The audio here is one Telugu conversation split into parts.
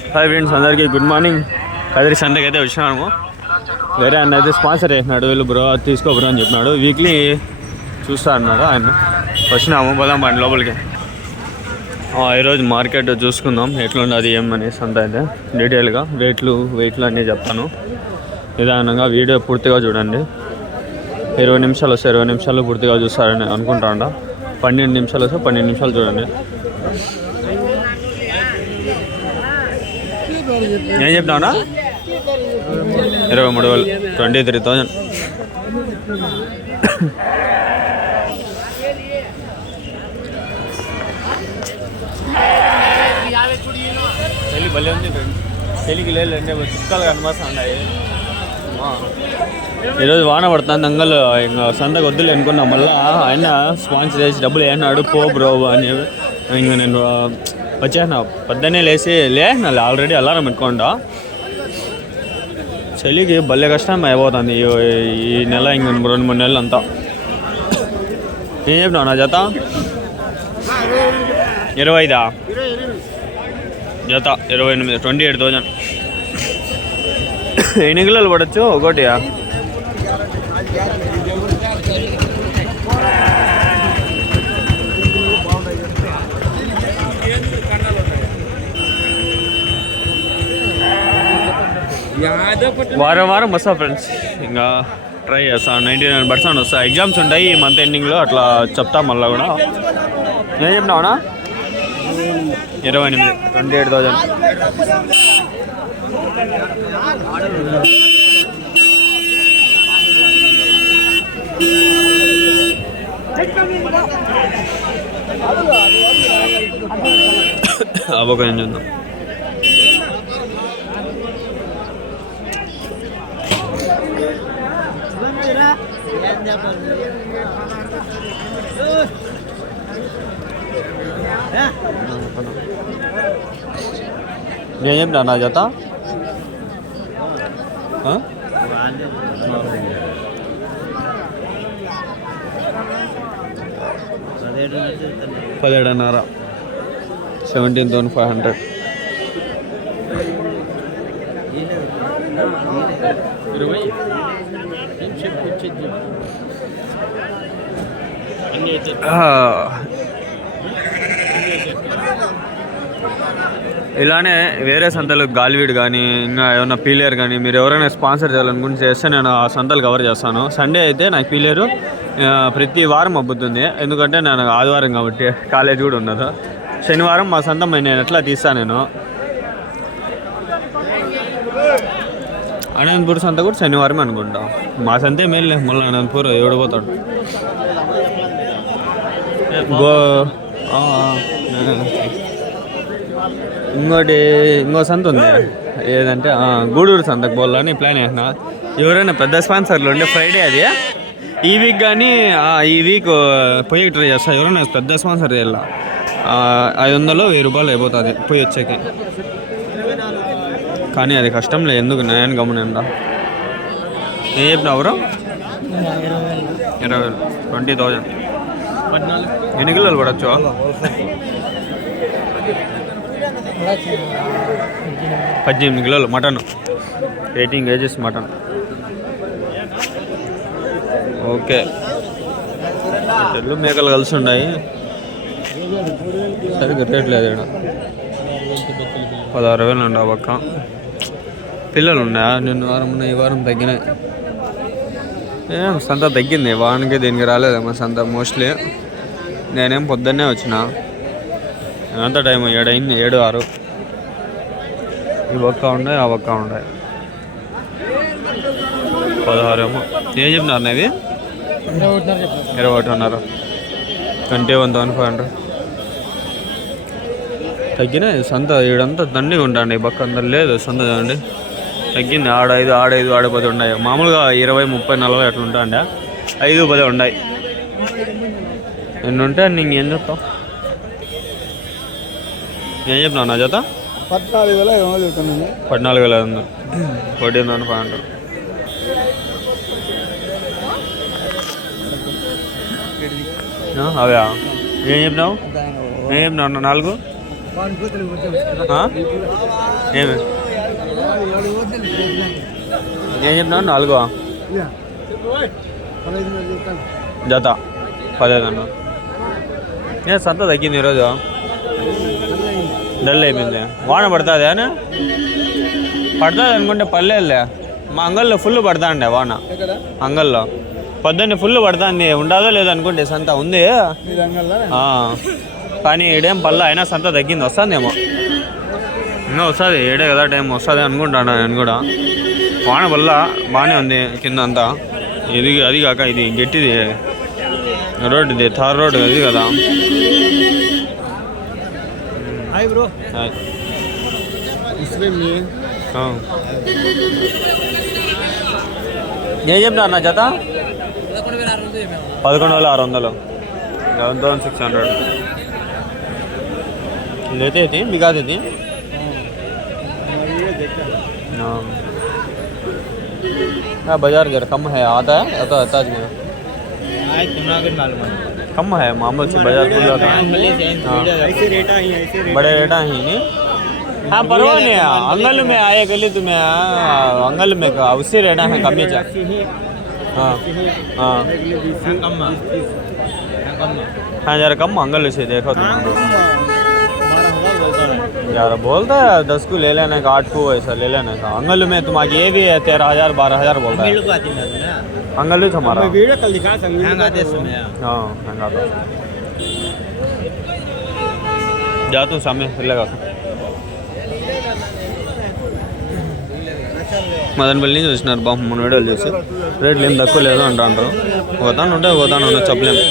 హాయ్ ఫ్రెండ్స్, అందరికీ గుడ్ మార్నింగ్. కదిరి సంతకి అయితే వచ్చినాము. వేరే ఆయన అయితే స్పాన్సర్ చేసినాడు, వీళ్ళు బ్రో తీసుకో బ్రో అని చెప్పినాడు. వీక్లీ చూస్తా అన్నాడు ఆయన. వచ్చినాము, పోదాం పండి లోపలికి. ఈరోజు మార్కెట్ చూసుకుందాం ఎట్లున్నది ఏమని. సంత అయితే డీటెయిల్గా వెయిట్లు అన్నీ చెప్తాను. నిదానంగా వీడియో పూర్తిగా చూడండి. 20 నిమిషాలు వస్తాయి, 20 నిమిషాలు పూర్తిగా చూస్తారని అనుకుంటా. 12 నిమిషాలు వస్తే 12 నిమిషాలు చూడండి. ఏం చెప్తావునా? 23,000, 23,000. చలి భలే ఉంది ఫ్రెండ్. చలికి లేదు అంటే చుక్కలు కనిపిస్తున్నాయి. ఈరోజు వాన పడుతుంది. అంగల్ ఇంకా సంతకు వద్దులే అనుకున్నాం. మళ్ళీ ఆయన స్పాన్సర్ చేసి డబ్బులు వేసినాడు, పో బ్రో అని. ఇంకా నేను వచ్చేసిన పొద్దున్నే లేచినా ఆల్రెడీ అలారం పెట్టుకోండా. చలికి భలే కష్టం అయిపోతుంది ఈ నెల. ఇంక 2-3 నెలలు అంతా. ఏం చెప్పినావు నా జత? 25 జత 28, 28,000. ఎన్ని కిలోలు పడచ్చు ఒకటి? వారం వస్తా ఫ్రెండ్స్. ఇంకా ట్రై చేస్తాను. 99% వస్తా. ఎగ్జామ్స్ ఉంటాయి ఈ మంత్ ఎండింగ్లో, అట్లా చెప్తా. మళ్ళీ కూడా ఏం చెప్పినావునా? 28, 28,000. అవొక ఏం చూద్దాం. ఏం చెప్పినా నా జత? 17.5, 17,500. ఇలానే వేరే సంతలు గాలివీడ్ కానీ ఇంకా ఏమన్నా పీలేరు కానీ మీరు ఎవరైనా స్పాన్సర్ చేయాలనుకుంటే చేస్తే నేను ఆ సంతలు కవర్ చేస్తాను. సండే అయితే నాకు పీలేరు ప్రతి వారం అబ్బుతుంది, ఎందుకంటే నేను ఆదివారం కాబట్టి కాలేజ్ కూడా ఉండదు. శనివారం మా సంత నేను ఎట్లా తీస్తాను. నేను అనంతపూర్ సంత కూడా శనివారం అనుకుంటా. మా సంతే మేలు. మళ్ళీ అనంతపూర్ ఎవడిపోతాడు. ఇంకో సంత ఉంది, ఏదంటే గూడూరు సంతకు పోవాలని ప్లాన్ చేసిన. ఎవరైనా పెద్ద స్పాన్సర్లు ఉంటే ఫ్రైడే అది ఈ వీక్ కానీ ఈ వీక్ పోయి ట్రై చేస్తా. ఎవరైనా పెద్ద స్పాన్సర్ చేయాల 500, 1,000 రూపాయలు అయిపోతుంది పోయి వచ్చాక. కానీ అది కష్టం లేదు, ఎందుకు నేను గమనిందా. ఏం చెప్పినా ఎవరు? 20,000, 20,000. ఎన్ని కిలోలు పడచ్చు? 18 కిలోలు మటన్, 18 kgs మటన్. ఓకే, తెల్లు మేకలు కలిసి ఉన్నాయి. సరిగ్గా రేట్ లేదు ఇక్కడ. 16,000 అండి. ఆ పక్క పిల్లలు ఉన్నాయా? నిన్న వారం ఉన్నాయి, ఈ వారం తగ్గినాయి. ఏం సంత తగ్గింది వారానికి, దీనికి రాలేదమ్మా సంత మోస్ట్లీ. నేనేం పొద్దున్నే వచ్చిన, అంత టైం 7 అయింది, 7, 6. ఈ పక్క ఉన్నాయి, ఆ పక్క ఉన్నాయి. 16 ఏమో. ఏం చెప్పినారు నేవి? 21.5, 21,500. తగ్గినాయి సంత. ఈడంతా దండిగా ఉంటాండి, ఈ పక్క అందరు లేదు సంత. చూడండి తగ్గింది. ఆడ 5, 10 ఉన్నాయి. మామూలుగా 20, 30, 40 అట్లా ఉంటాండి. 5, 10 ఉన్నాయి. ఎన్ని ఉంటాయి నీకు ఏం చెప్తావు? ఏం చెప్పినావు నా జత? 14,500. 14,500, 14,500. అవా ఏం చెప్పినావు? ఏం చెప్పినావు? 4 ఆ? ఏమి ఏం చెప్పినా 4 జత 15 అన్న. ఏ సంత తగ్గింది ఈరోజు, డల్ అయిపోయింది. వాన పడుతుంది అని పడుతుంది అనుకుంటే పర్లేదులే. మా అంగల్లో ఫుల్ పడుతుండే వాన. అంగల్లో పొద్దున్నే ఫుల్ పడుతుంది. ఉండదో లేదో అనుకుంటే సంత ఉంది. కానీ ఈడేం పల్ల అయినా సంత తగ్గింది. వస్తుందేమో ఇంకా వస్తుంది. ఏడే కదా టైం వస్తుంది అనుకుంటాను నేను కూడా. వాన వల్ల బాగానే ఉంది కింద అంతా. ఇది అది కాక ఇది గట్టిది రోడ్, ఇది థార్ రోడ్ ఇది కదా. ఏం చెప్తున్నారు నా జత? 11,600, 11,600 लेते थे, बिगाते थे. हाँ बाजार घर कम है, आता है आता आता कम है मामूल से बाजार खुल जाता है. बड़े रेटा ही नहीं. हाँ परवाह नहीं है. अंगल में आए गली तुम्हें अंगल में का उसी रेटा है कम ही जा. हाँ हाँ हाँ जरा कम अंगल से देखो तुम यार. बोलता है 10 को ले लेने का, 8 को ऐसा ले लेने का. अंगल में तुम्हारी ये भी है 13,000 12,000 बोलता है. अंगल ही हमारा हाँ महंगा था. जा तू सामने लगा మదనపల్లి చూసినారు బాబు. మన వీడియోలు చూసి రేట్లు ఏం తక్కువ లేదు అంటారు. ఒకతాను ఉంటే ఒకతాను ఉండదు, చెప్పలేము.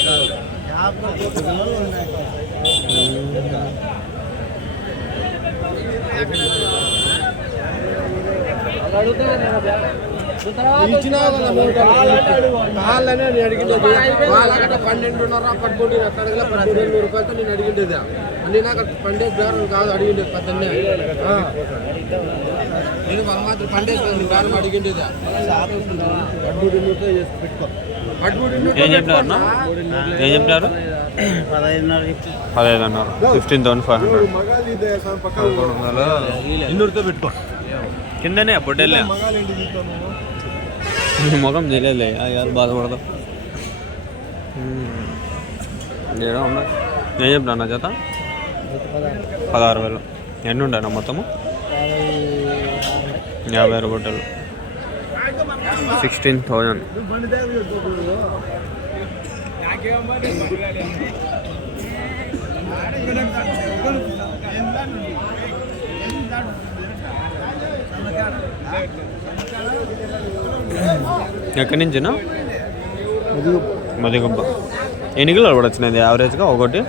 అడిగిండేది 12,500 రూపాయలతో నేను అడిగిండేది. అన్ని నాకు పండే బేరం కాదు అడిగిండేది. పద్దెన్నే నేను మాత్రం పండే బేరం అడిగిండేది. ఏం చెప్పినారు? 15,500, 15,500 పెట్టుకో. కిందనే పొట్టెళ్ళే ముఖం తెలియలే యారు బాధపడదాం. ఏడా ఉన్నా. ఏం చెప్పినా జత? 16,000. ఎన్ని ఉంటాయన్నా మొత్తము? 50 పొట్టెలు, 16,000. ఎక్కడి నుంచినా? మదిగుబ్బ. ఎన్ని కిలోలు కూడా వచ్చినాయి యావరేజ్గా? ఒకటి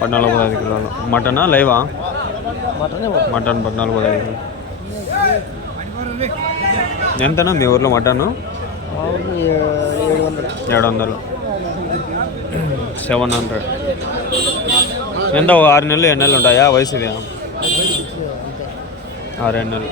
14-15 కిలోలు. మటనా లైవా? మటన్ 14-15 కిలోలు. ఎంతనా మీ ఊర్లో మటను? 700, 700. ఎంత 6 నెలలు 7 నెలలు ఉంటాయా వయసు? ఇది 6 నెలలు.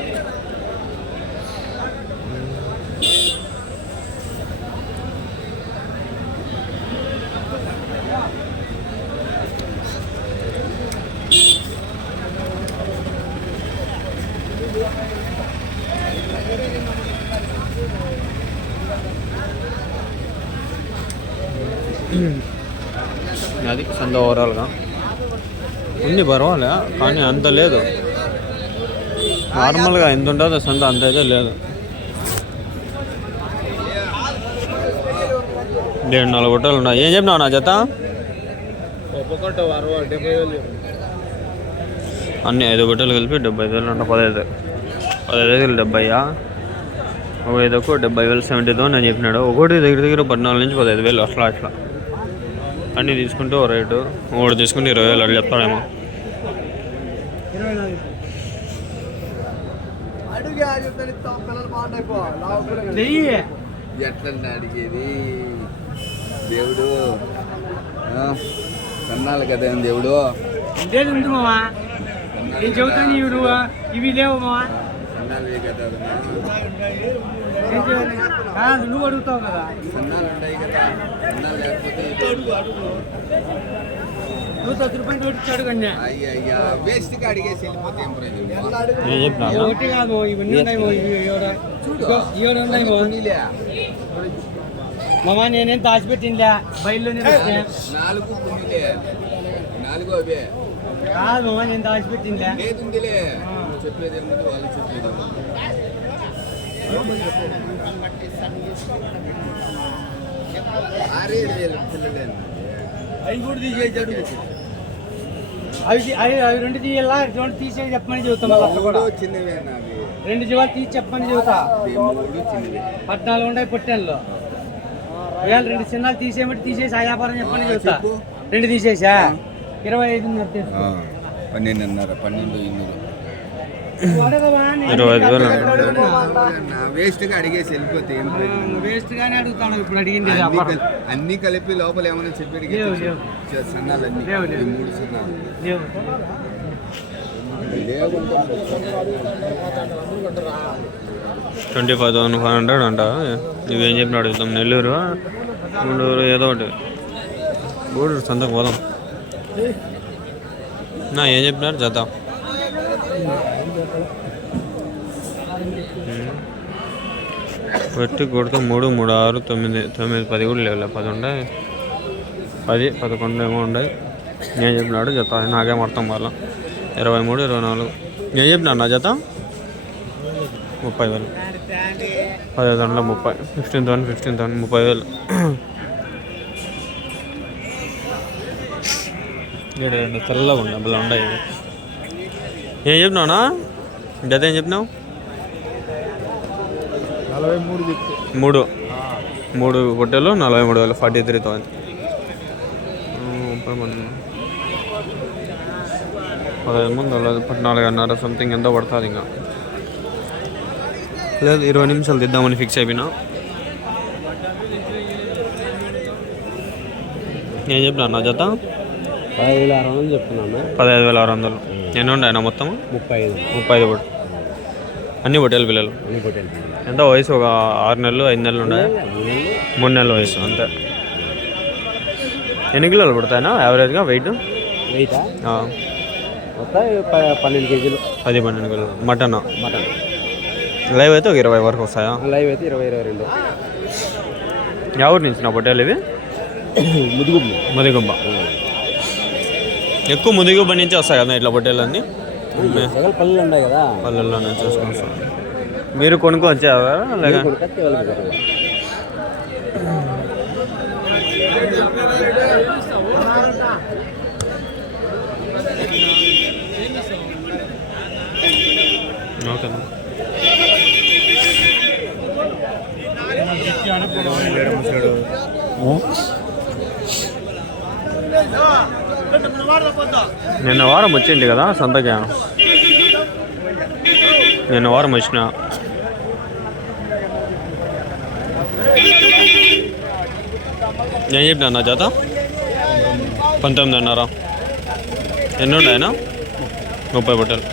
అది సంత ఓవరాల్గా ఉంది, పర్వాలే. కానీ అంత లేదు. నార్మల్గా ఎంత ఉంటుందో సంత అంత అయితే లేదు. 4 గుట్టలు ఉన్నాయి. ఏం చెప్పినావు నా జత? అన్నీ 5 గుట్టలు కలిపి 75,000 అంట. 15,000 70. ఒక 5కు 70,000, 70,000 అని చెప్పినాడు. ఒకటి దగ్గర 14,000 నుంచి 15,000 అట్లా అట్లా. అన్నీ తీసుకుంటే ఓ రేటు, ఒకటి తీసుకుంటే 20,000 అట్లా చెప్తాడేమో. ఎట్లా అడిగేది దేవుడు? కన్నాలి కదా దేవుడు. ఇంకేది ఉంది మామా, నేను చెబుతాను. ఇవి ఇవి లేవు మామా. కన్నాలి కదా, నువ్వు అడుగుతావు కదా. కన్నాలు ఉంటాయి కదా. కన్నాలు లేకపోతే నువ్వు 10 రూపాయలు నోటిచ్చాడు కన్నా అయ్యయ్యా వేస్ట్గా అడిగేసి వెళ్ళిపోతే ఏం ప్రయోజనం? ఏం చెప్పినా ఒకటి కాదు ఇవన్నీ ఉన్నాయి ఇవి ఉన్నాయి మామ నేనేం దాచిపెట్టిందా బయలులోనే పెట్టినా. 4 పుణ్యులే 4 అవే కాదు మామ నేను దాచిపెట్టిందా లేదుందిలే. చెప్పేది ఏముంది వాళ్ళు చెప్పేది ఆరే పిల్లలేను అవి కూడా తీసేసాడు. అవి రెండు తీయాలా రెండు తీసేసి చెప్పమని చెబుతాం మళ్ళీ అట్లా కూడా చిన్నవే నావి 2 జీవాలు తీసి చెప్పమని చెబుతా. 3 చిన్నవే 14 ఉన్నాయి పొట్టెల్లో. ఇవాళ 2 చిన్నాలు తీసేయమంటే తీసేసి ఆ వ్యాపారం చెప్పమని చెబుతా. 2 తీసేసా 25 12.5 12 వేస్ట్గా అడిగేసి వెళ్ళిపోతే ఏం ప్రయోజనం? వేస్ట్ గానే అడుగుతాను ఇప్పుడు అడిగింది అన్ని కలిపి లోపల ఏమైనా చెప్పి సన్నాలన్నీ లేవు, లేవు. 3 సన్నాలు 25,500 అంట. నువ్వేం చెప్పిన అడుగుతాం. నెల్లూరు గూడూరు ఏదో ఒకటి. గూడూరు సంతకు పోదాం. నా ఏం చెప్పినారు జత? పెట్టి కొడుతూ 3, 3, 6, 9, 9, 10 కూడా లేవులే. 10 ఉన్నాయి, 10, 11 ఏమో ఉన్నాయి. నేను చెప్పినాడు జత నాకేం అర్థం వాళ్ళ 23, 24. నేను చెప్పినా నా జత 30,000. 15,000 30, 15,000 15,000 30,000. చల్లగా ఉండే డబ్బులు ఉన్నాయి. ఏం చెప్పినావునా జత? ఏం చెప్పినావు? 43 చెప్తే 3 పొట్టెలు 43,000 43,000. 15 మంది 14.5 సంథింగ్ ఎంతో పడుతుంది. ఇంకా లేదు 20 నిమిషాలు తిద్దామని ఫిక్స్ అయిపోయినా. ఏం చెప్పినా నా జత? 15,600 చెప్తున్నాను. 15,600. ఎన్ని ఉన్నాయన్నా మొత్తం? 35 పొట్టు. అన్ని పొట్టేలు పిల్లలు. ఎంత వయసు? ఒక 6 నెలలు 5 నెలలు ఉన్నాయి. 3 నెలల వయసు అంతే. ఎన్ని కిలోలు పడతాయినా యావరేజ్గా వెయిట్? 12 కేజీలు. 10-12 కిలోలు. మటన్ లైవ్ అయితే ఒక 20 వరకు వస్తాయా? లైవ్ అయితే 20-22. ఎవరి నుంచి నా పొట్టేలు ఇవి? ముదిగుబ్బ. ఎక్కువ ముదిగుబ్బ నుంచి వస్తాయి కదా ఇట్లా పొట్టేలు అన్నీ? పల్లెలు ఉన్నాయి కదా, పల్లెల్లో నుంచి చూసుకొని మీరు కొనుక్కొచ్చారా లేక? ఓకే. నిన్న వారం వచ్చింది కదా సంతకి. నిన్న వారం వచ్చిన. నేను చెప్పినా నా జత 19.5. ఎన్ని ఉన్నాయన్నా? 30 పొట్టలు.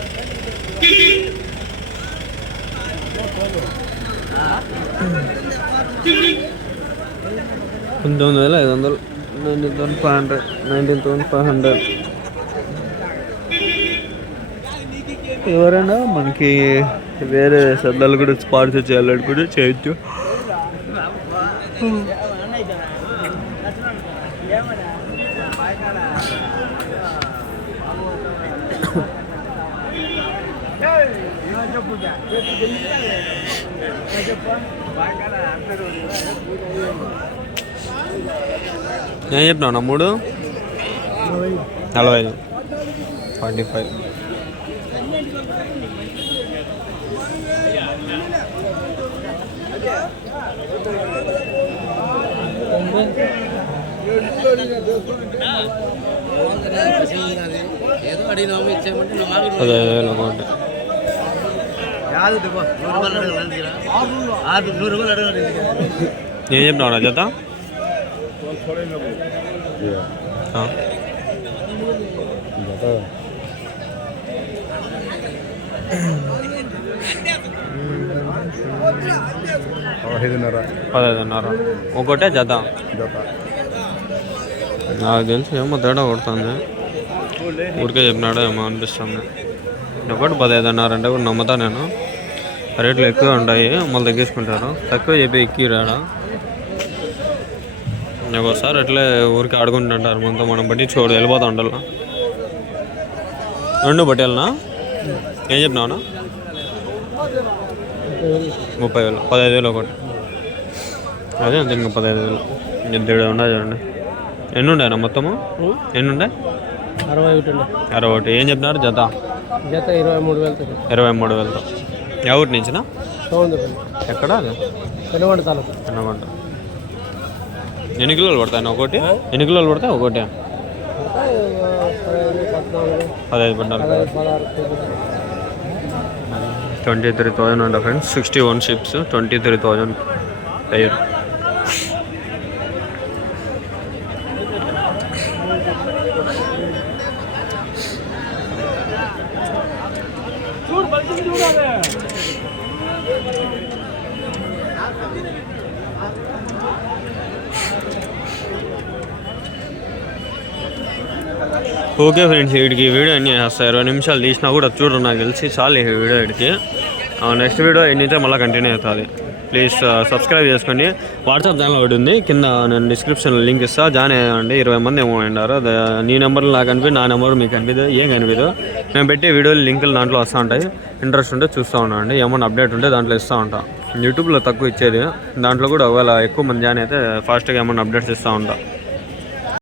$19,500. 19,500. 19,500. ఎవరైనా మనకి వేరే సద్దాలు కూడా స్పాన్సర్ చేయాలని కూడా చేయొచ్చు. నేను చెప్పినా 3 45 45. ఏదో అడిగినాము ఇచ్చామంటే 15,000 అకౌంట్. ఏం చెప్పినావు నా జత? $15,500 ఒకటే జత. నాకు తెలిసి ఏమో తేడా కొడుతుంది. ఊరికే చెప్పినాడో ఏమో అనిపిస్తుంది. ఒకటి 15.5 అంటే కూడా నమ్ముతా నేను. రేట్లు ఎక్కువ ఉంటాయి, మళ్ళీ తగ్గించుకుంటారు. తక్కువ చెప్పి ఎక్కి రాడా ఒకసారి అట్లే ఊరికి ఆడుకుంటుంటారు మనతో. మనం బట్టి చూడు వెళ్ళిపోతా ఉండాలి. 2 బట్టేలనా? ఏం చెప్పినావునా? 30,000, 15,000 ఒకటి. అదే అంతే, ఇంకా 15,000. ఇంకేడు ఉండే చూడండి. ఎన్ని ఉండేనా మొత్తము? ఎన్ని ఉండే? 61. ఏం చెప్పినారు జత? 23,000. ఎవరి నుంచినా? ఎక్కడ? పెనుగొండ. ఎన్ని కిలోలు పడతాయి ఒకటి? ఎన్ని కిలోలు పడతాయి ఒకటి? 15-14. 23,000 అంట friends. 61 ships, 23,000 tyre. Okay friends, వీడికి వీడియో అన్నీ చేస్తాయి. 20 నిమిషాలు తీసినా కూడా చూడరు, నాకు తెలిసి చాలు ఈ వీడియో వీడికి. నెక్స్ట్ వీడియో ఎన్నైతే మళ్ళీ కంటిన్యూ అవుతుంది. ప్లీజ్ సబ్స్క్రైబ్ చేసుకోండి. వాట్సాప్ ఛానల్ ఒకటి ఉంది, కింద నేను డిస్క్రిప్షన్లో లింక్ ఇస్తా, జాయిన్ అయ్యండి. 20 మంది ఏమో ఉన్నారు. నీ నెంబర్లు నాకు కనిపి, నా నెంబర్ మీకు కనిపిదు, ఏం కనిపిదు. నేను పెట్టే వీడియోలు లింకులు దాంట్లో వస్తూ ఉంటాయి. ఇంట్రెస్ట్ ఉంటే చూస్తూ ఉండండి. ఏమన్నా అప్డేట్ ఉంటే దాంట్లో ఇస్తూ ఉంటాను. యూట్యూబ్లో తక్కువ ఇచ్చేది, దాంట్లో కూడా ఒకవేళ ఎక్కువ మంది జాయిన్ అయితే ఫాస్ట్గా ఏమన్నా అప్డేట్స్ ఇస్తూ ఉంటాను.